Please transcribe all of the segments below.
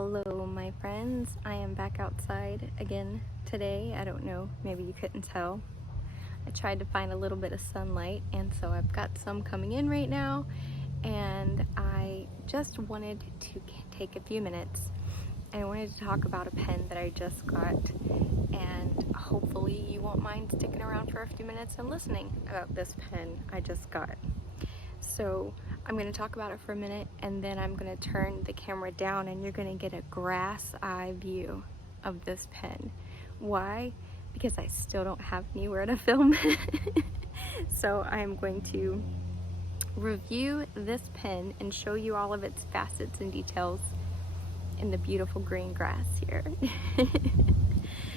Hello my friends, I am back outside again today. I don't know, maybe you couldn't tell. I tried to find a little bit of sunlight, and so I've got some coming in right now, and I just wanted to take a few minutes and I wanted to talk about a pen that I just got, and hopefully you won't mind sticking around for a few minutes and listening about this pen I just got. So I'm going to talk about it for a minute, and then I'm going to turn the camera down and you're going to get a grass eye view of this pen. Why? Because I still don't have anywhere to film. So I'm going to review this pen and show you all of its facets and details in the beautiful green grass here.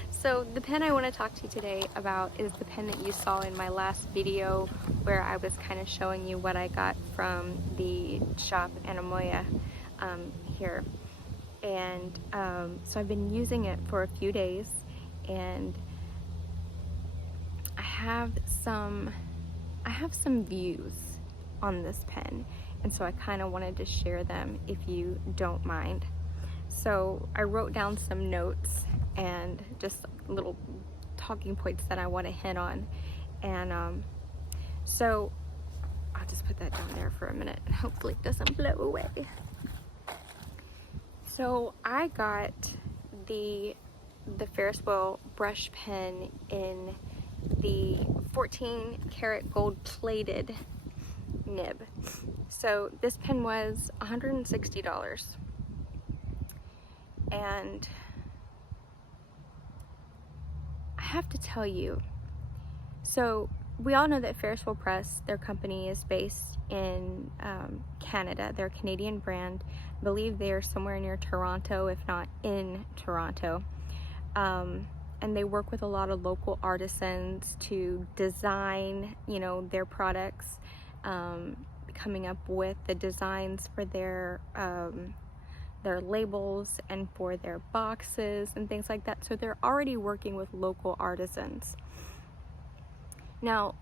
So the pen I want to talk to you today about is the pen that you saw in my last video, where I was kind of showing you what I got from the shop Anamoya here. And so I've been using it for a few days, and I have some views on this pen, and so I kind of wanted to share them if you don't mind. So I wrote down some notes and just little talking points that I want to hit on, and so I'll just put that down there for a minute and hopefully it doesn't blow away. So I got the Ferris Wheel brush pen in the 14 karat gold plated nib. So this pen was $160, and I have to tell you, so we all know that Ferris Wheel Press, their company, is based in Canada. They're a Canadian brand. I believe they are somewhere near Toronto, if not in Toronto. And they work with a lot of local artisans to design, their products, coming up with the designs for their labels and for their boxes and things like that. So they're already working with local artisans. Now,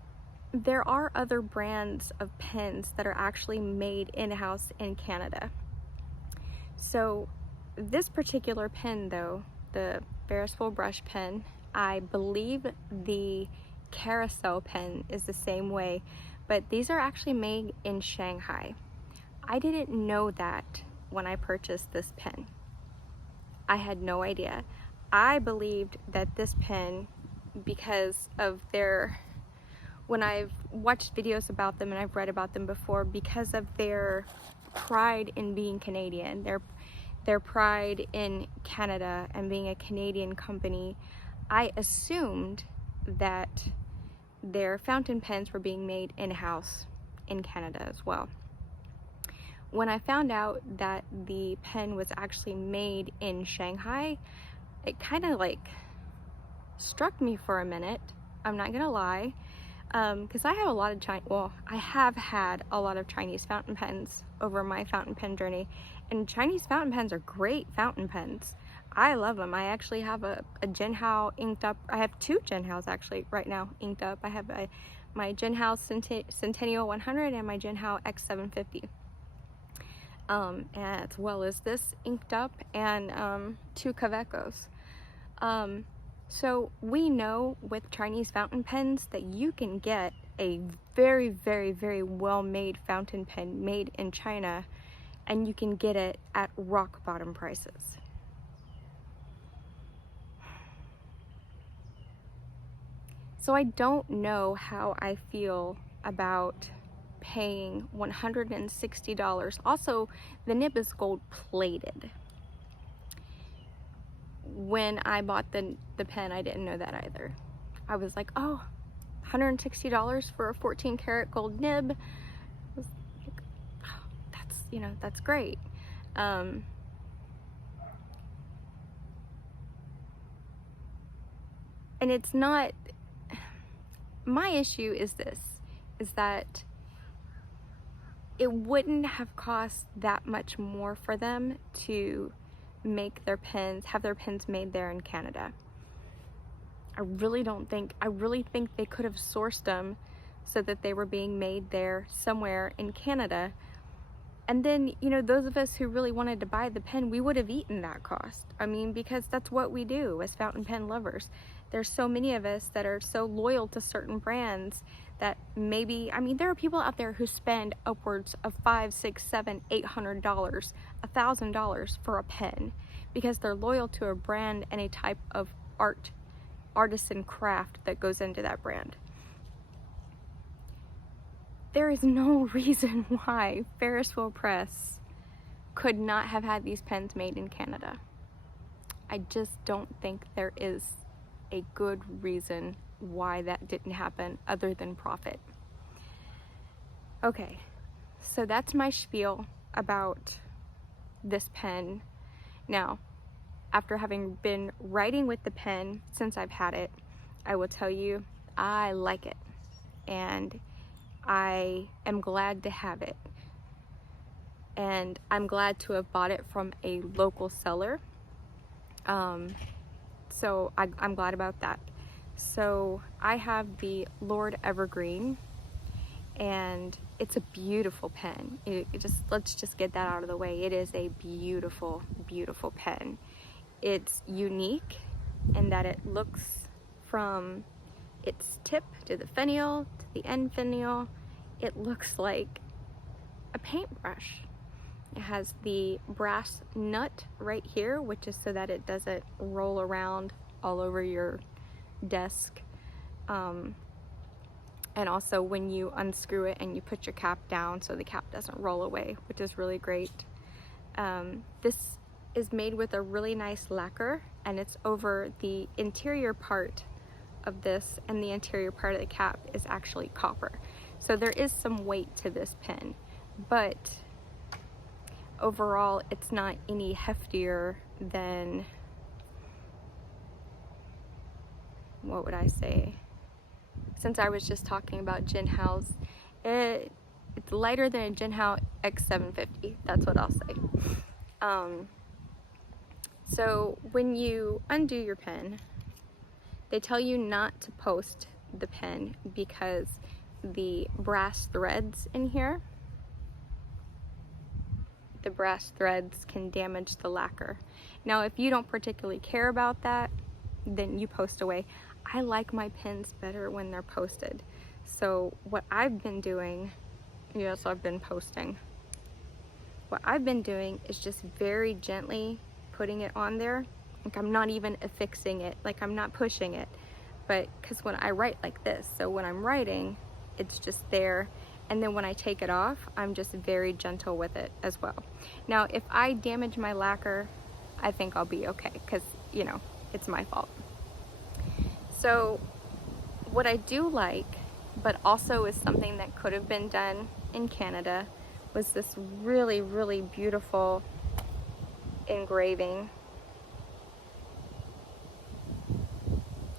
there are other brands of pens that are actually made in-house in Canada. So this particular pen though, the Ferris Wheel brush pen, I believe the carousel pen is the same way, but these are actually made in Shanghai. I didn't know that when I purchased this pen. I had no idea. I believed that this pen, because of when I've watched videos about them and I've read about them before, because of their pride in being Canadian, their pride in Canada and being a Canadian company, I assumed that their fountain pens were being made in-house in Canada as well. When I found out that the pen was actually made in Shanghai, it kind of struck me for a minute. I'm not gonna lie, because I have a lot of I have had a lot of Chinese fountain pens over my fountain pen journey, and Chinese fountain pens are great fountain pens. I love them. I actually have a Jinhao inked up. I have two Jinhaos actually right now inked up. I have my Jinhao Centennial 100 and my Jinhao X750. As well as this inked up, and two Kavekos. So we know with Chinese fountain pens that you can get a very, very, very well-made fountain pen made in China, and you can get it at rock bottom prices. So I don't know how I feel about paying $160. Also, the nib is gold plated. When I bought the pen, I didn't know that either. I was like, oh, $160 for a 14 karat gold nib. I was like, oh, that's great. And it's not, my issue is that it wouldn't have cost that much more for them to make their pens, have their pens made there in Canada. I really think they could have sourced them so that they were being made there somewhere in Canada, And then, you know, those of us who really wanted to buy the pen, we would have eaten that cost. I mean, because that's what we do as fountain pen lovers. There's so many of us that are so loyal to certain brands that maybe, I mean, there are people out there who spend upwards of $500, $600, $700, $800, $1,000 for a pen because they're loyal to a brand and a type of artisan craft that goes into that brand. There is no reason why Ferris Wheel Press could not have had these pens made in Canada. I just don't think there is a good reason why that didn't happen other than profit. Okay, so that's my spiel about this pen. Now, after having been writing with the pen since I've had it, I will tell you I like it, and I am glad to have it, and I'm glad to have bought it from a local seller. So I'm glad about that. So I have the Lord Evergreen, and it's a beautiful pen. Let's just get that out of the way. It is a beautiful, beautiful pen. It's unique in that it looks from its tip to the finial to the end finial, it looks like a paintbrush. It has the brass nut right here, which is so that it doesn't roll around all over your desk. And also when you unscrew it and you put your cap down so the cap doesn't roll away, which is really great. This is made with a really nice lacquer, and it's over the interior part of this, and the interior part of the cap is actually copper. So there is some weight to this pen, but overall it's not any heftier than, what would I say? Since I was just talking about Jinhao's, it's lighter than a Jinhao X750, that's what I'll say. So when you undo your pen, they tell you not to post the pen because the brass threads in here, the brass threads can damage the lacquer. Now, if you don't particularly care about that, then you post away. I like my pens better when they're posted. So what I've been doing, yes, I've been posting. What I've been doing is just very gently putting it on there. Like, I'm not even affixing it, like I'm not pushing it, but because when I write like this, so when I'm writing, it's just there, and then when I take it off, I'm just very gentle with it as well. Now, if I damage my lacquer, I think I'll be okay, because, you know, it's my fault. So what I do like, but also is something that could have been done in Canada, was this really, really beautiful engraving.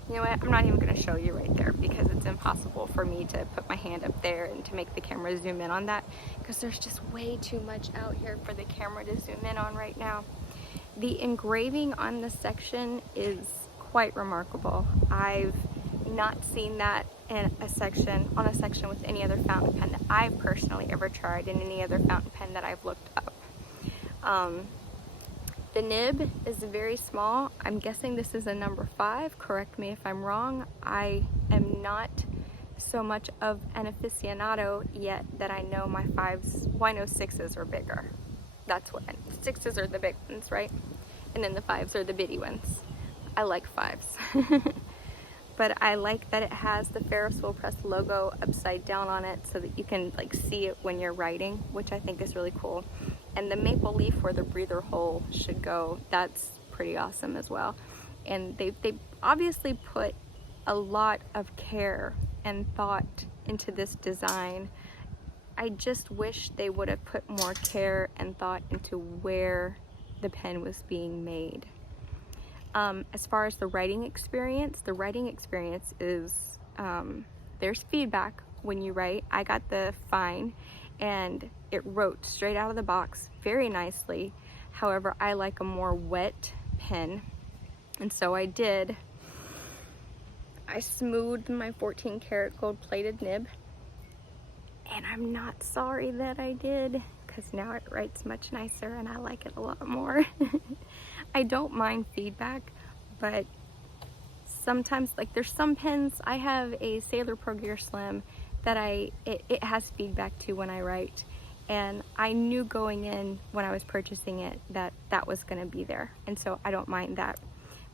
You know what, I'm not even going to show you right there because it's impossible for me to put my hand up there and to make the camera zoom in on that, because there's just way too much out here for the camera to zoom in on right now. The engraving on this section is quite remarkable. I've not seen that in a section, on a section with any other fountain pen that I've personally ever tried, in any other fountain pen that I've looked up. The nib is very small. I'm guessing this is a number 5. Correct me if I'm wrong. I am not so much of an aficionado yet that I know my 5s, well, I know 6s are bigger. That's what, 6s are the big ones, right? And then the 5s are the bitty ones. I like 5s. But I like that it has the Ferris Wheel Press logo upside down on it so that you can like see it when you're writing, which I think is really cool. And the maple leaf where the breather hole should go, that's pretty awesome as well. And they obviously put a lot of care and thought into this design. I just wish they would have put more care and thought into where the pen was being made. As far as the writing experience is, there's feedback when you write. I got the fine, and it wrote straight out of the box very nicely. However, I like a more wet pen, and so I did. I smoothed my 14 karat gold plated nib, and I'm not sorry that I did, because now it writes much nicer and I like it a lot more. I don't mind feedback, but sometimes, like, there's some pens, I have a Sailor Pro Gear Slim that it has feedback to when I write, and I knew going in when I was purchasing it that that was going to be there, and so I don't mind that.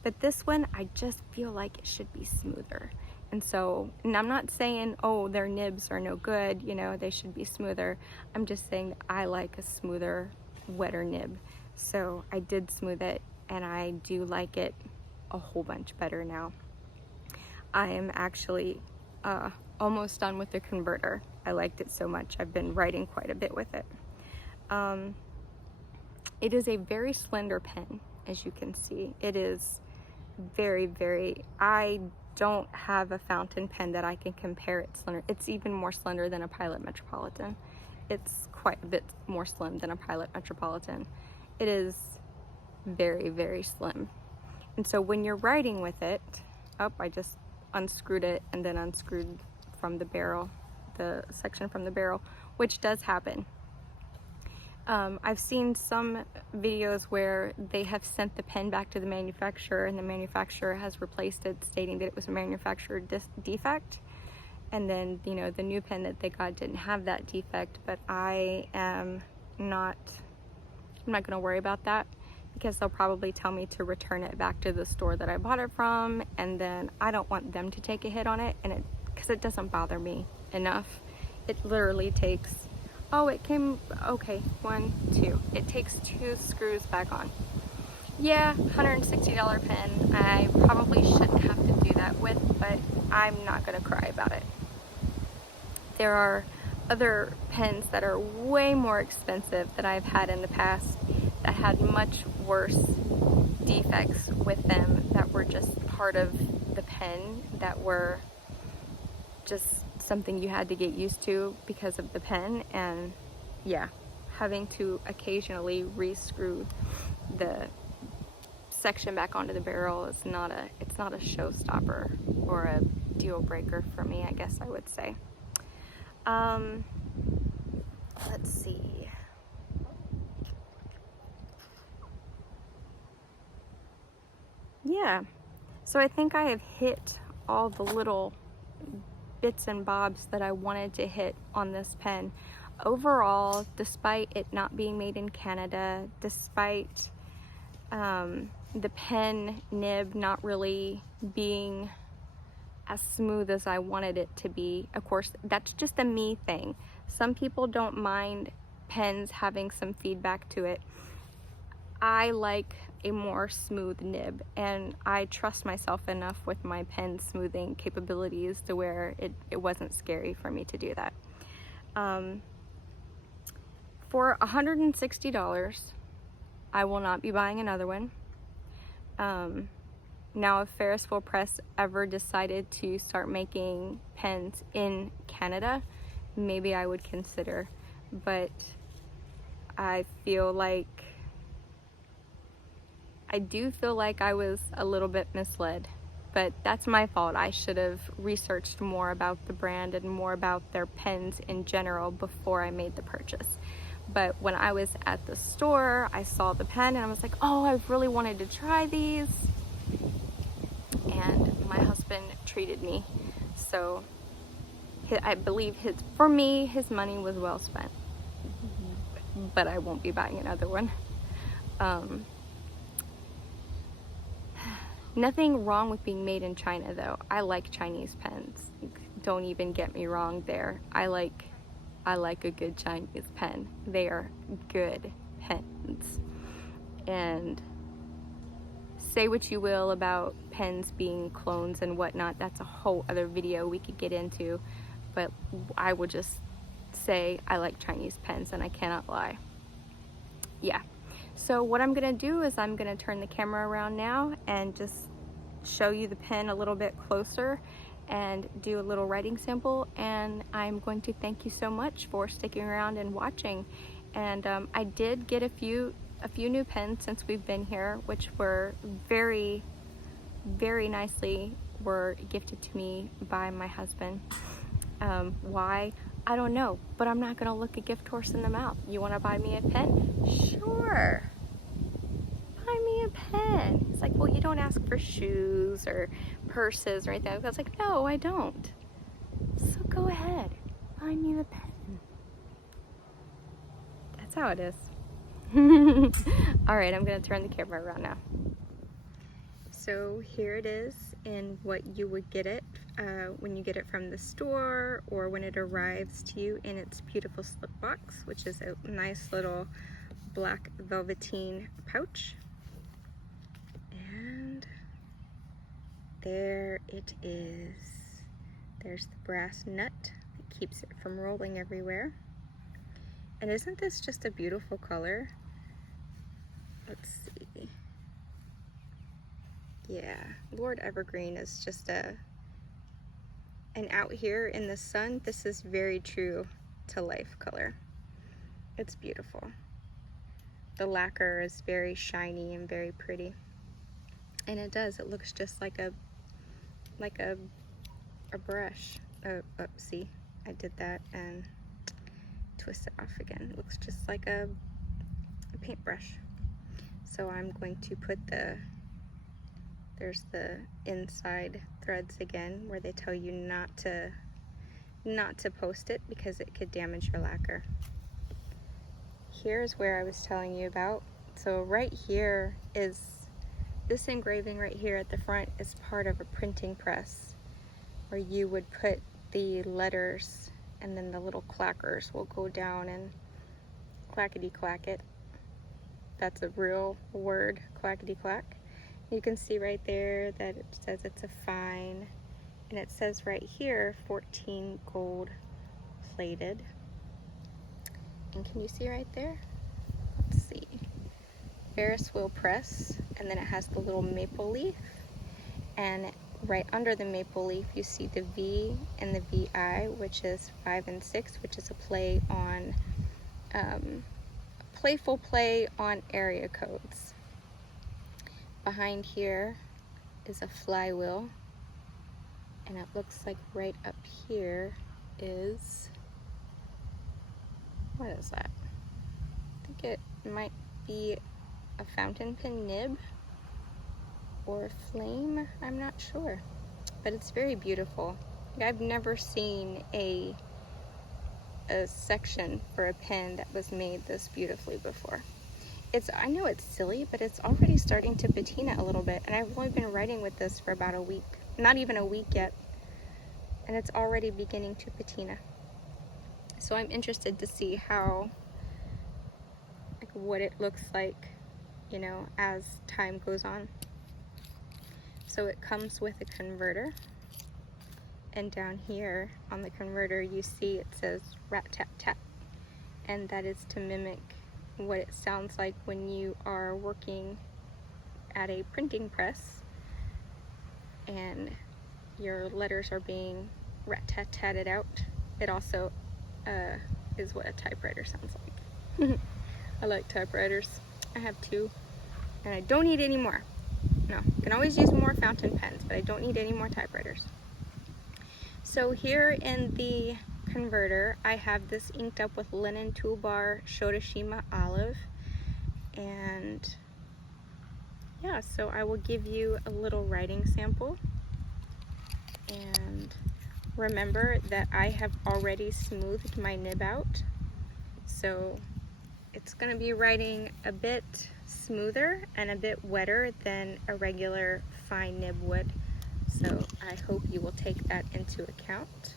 But this one, I just feel like it should be smoother. And so, and I'm not saying, oh, their nibs are no good, you know, they should be smoother. I'm just saying that I like a smoother, wetter nib. So I did smooth it, and I do like it a whole bunch better now. I am actually almost done with the converter. I liked it so much. I've been writing quite a bit with it. It is a very slender pen, as you can see. It is very, very, I don't have a fountain pen that I can compare it slender. It's even more slender than a Pilot Metropolitan. It's quite a bit more slim than a Pilot Metropolitan. It is very, very slim. And so when you're writing with it, I just unscrewed it and then unscrewed from the barrel, the section from the barrel, which does happen. I've seen some videos where they have sent the pen back to the manufacturer, and the manufacturer has replaced it, stating that it was a manufacturer defect. And then, you know, the new pen that they got didn't have that defect, but I'm not going to worry about that, because they'll probably tell me to return it back to the store that I bought it from, and then I don't want them to take a hit on it, and because it doesn't bother me enough. It literally takes, it came, okay, 1, 2. It takes 2 screws back on. Yeah, $160 pen. I probably shouldn't have to do that with, but I'm not gonna cry about it. There are other pens that are way more expensive that I've had in the past that had much worse defects with them, that were just part of the pen, that were just something you had to get used to because of the pen. And yeah, having to occasionally re-screw the section back onto the barrel is not a showstopper or a deal breaker for me, I guess I would say. Let's see. Yeah, so I think I have hit all the little bits and bobs that I wanted to hit on this pen. Overall, despite it not being made in Canada, despite the pen nib not really being as smooth as I wanted it to be, of course, that's just a me thing. Some people don't mind pens having some feedback to it. I like a more smooth nib, and I trust myself enough with my pen smoothing capabilities to where it wasn't scary for me to do that. For $160, I will not be buying another one. Now, if Ferris Wheel Press ever decided to start making pens in Canada, maybe I would consider, but I do feel like I was a little bit misled, but that's my fault. I should have researched more about the brand and more about their pens in general before I made the purchase. But when I was at the store, I saw the pen and I was like, oh, I've really wanted to try these. And my husband treated me. So I believe for me, his money was well spent. But I won't be buying another one. Nothing wrong with being made in China, though. I like Chinese pens. Don't even get me wrong there. I like a good Chinese pen. They are good pens. And say what you will about pens being clones and whatnot, that's a whole other video we could get into, but I will just say I like Chinese pens, and I cannot lie. Yeah. So what I'm gonna do is I'm gonna turn the camera around now and just show you the pen a little bit closer and do a little writing sample, and I'm going to thank you so much for sticking around and watching. And I did get a few new pens since we've been here, which were very, very nicely were gifted to me by my husband. Why? I don't know, but I'm not gonna look a gift horse in the mouth. You wanna buy me a pen? Sure. Buy me a pen. It's like, well, you don't ask for shoes or purses or anything. I was like, no, I don't. So go ahead, buy me the pen. That's how it is. All right, I'm gonna turn the camera around now. So here it is in what you would get it when you get it from the store, or when it arrives to you in its beautiful slip box, which is a nice little black velveteen pouch. And there it is. There's the brass nut that keeps it from rolling everywhere. And isn't this just a beautiful color? Let's see. Yeah, Lord Evergreen is just and out here in the sun, this is very true to life color. It's beautiful. The lacquer is very shiny and very pretty. And it looks just like a brush. Oh, see, I did that and twist it off again. It looks just like a paintbrush. So I'm going to put there's the inside threads again, where they tell you not to post it because it could damage your lacquer. Here's where I was telling you about. So right here is this engraving right here at the front is part of a printing press, where you would put the letters and then the little clackers will go down and clackety clack it. That's a real word, clackety clack. You can see right there that it says it's a fine, and it says right here 14 gold plated. And can you see right there? Let's see. Ferris Wheel Press, and then it has the little maple leaf, and right under the maple leaf you see the V and the VI, which is 5 and 6, which is a play on playful play on area codes. Behind here is a flywheel, and it looks like right up here is, what is that? I think it might be a fountain pen nib or a flame, I'm not sure, but it's very beautiful. I've never seen a section for a pen that was made this beautifully before. I know it's silly, but it's already starting to patina a little bit, and I've only been writing with this for about a week, not even a week yet, and it's already beginning to patina. So I'm interested to see how, like, what it looks like, you know, as time goes on. So it comes with a converter, and down here on the converter you see it says rat tap tap, and that is to mimic what it sounds like when you are working at a printing press and your letters are being rat-tat-tatted out. It also is what a typewriter sounds like. I like typewriters. I have 2, and I don't need any more. No, I can always use more fountain pens, but I don't need any more typewriters. So here in the converter, I have this inked up with linen toolbar Shotashima olive, and yeah, so I will give you a little writing sample. And remember that I have already smoothed my nib out, so it's going to be writing a bit smoother and a bit wetter than a regular fine nib would. So I hope you will take that into account.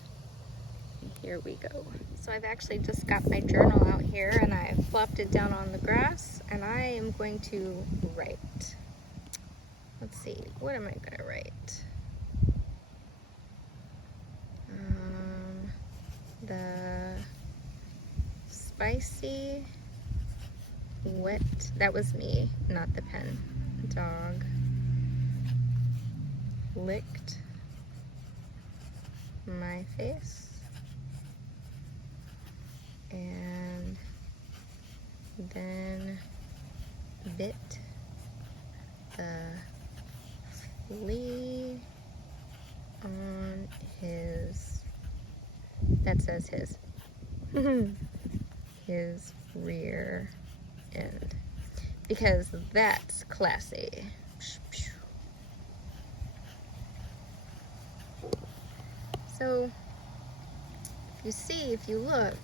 And here we go. So I've actually just got my journal out here, and I flopped it down on the grass, and I am going to write. Let's see, what am I going to write? The spicy, wet, that was me, not the pen. Dog licked my face and then bit the flea on his, that says his, his rear end, because that's classy. So if you look,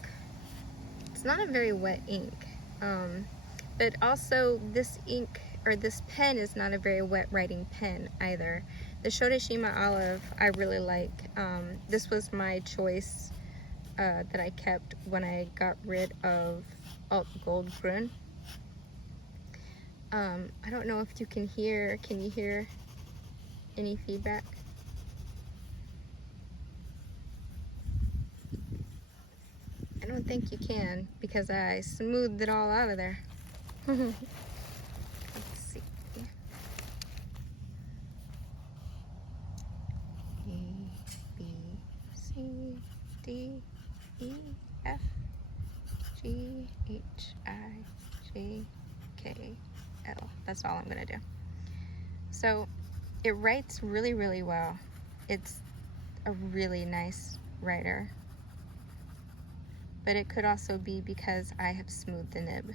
it's not a very wet ink, but also this ink, or this pen, is not a very wet writing pen either. The Shotashima Olive I really like. This was my choice that I kept when I got rid of Alt Gold Brun. I don't know if you can hear any feedback? I don't think you can, because I smoothed it all out of there. Let's see. A, B, C, D, E, F, G, H, I, J, K, L. That's all I'm gonna do. So it writes really, really well. It's a really nice writer. But it could also be because I have smoothed the nib,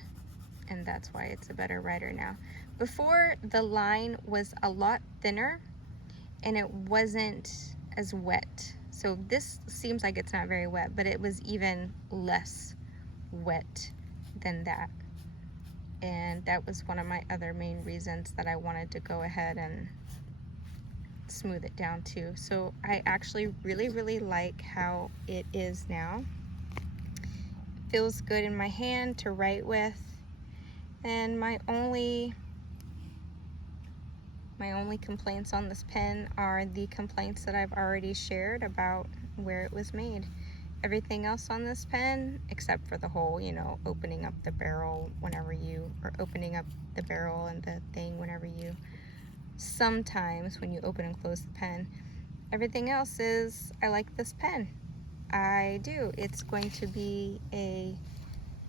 and that's why it's a better writer now. Before, the line was a lot thinner and it wasn't as wet. So this seems like it's not very wet, but it was even less wet than that. And that was one of my other main reasons that I wanted to go ahead and smooth it down too. So I actually really, really like how it is now. Feels good in my hand to write with, and my only complaints on this pen are the complaints that I've already shared about where it was made. Everything else on this pen, except for the whole, opening up the barrel or opening up the barrel and the thing sometimes when you open and close the pen, everything else is, I like this pen. I do. It's going to be a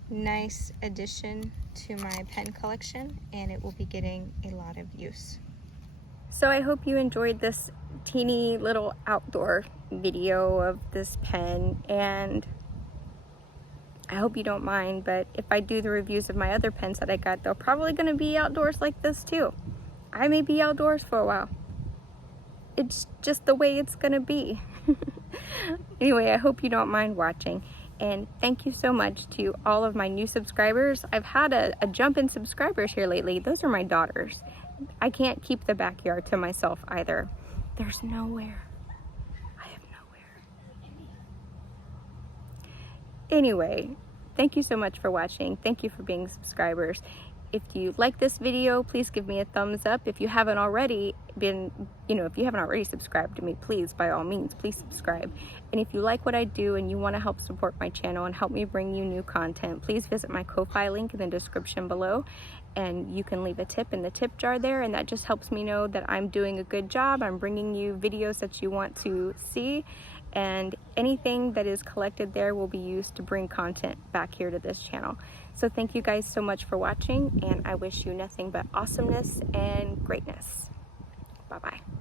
nice addition to my pen collection, and it will be getting a lot of use. So I hope you enjoyed this teeny little outdoor video of this pen, and I hope you don't mind, but if I do the reviews of my other pens that I got, they're probably going to be outdoors like this too. I may be outdoors for a while. It's just the way it's going to be. Anyway, I hope you don't mind watching, and thank you so much to all of my new subscribers. I've had a jump in subscribers here lately. Those are my daughters. I can't keep the backyard to myself either. There's nowhere. I have nowhere. Anyway, thank you so much for watching. Thank you for being subscribers. If you like this video, please give me a thumbs up. If you haven't already subscribed to me, please, by all means, please subscribe. And if you like what I do and you want to help support my channel and help me bring you new content, please visit my Ko-Fi link in the description below, and you can leave a tip in the tip jar there, and that just helps me know that I'm doing a good job. I'm bringing you videos that you want to see, and anything that is collected there will be used to bring content back here to this channel. So thank you guys so much for watching, and I wish you nothing but awesomeness and greatness. Bye-bye.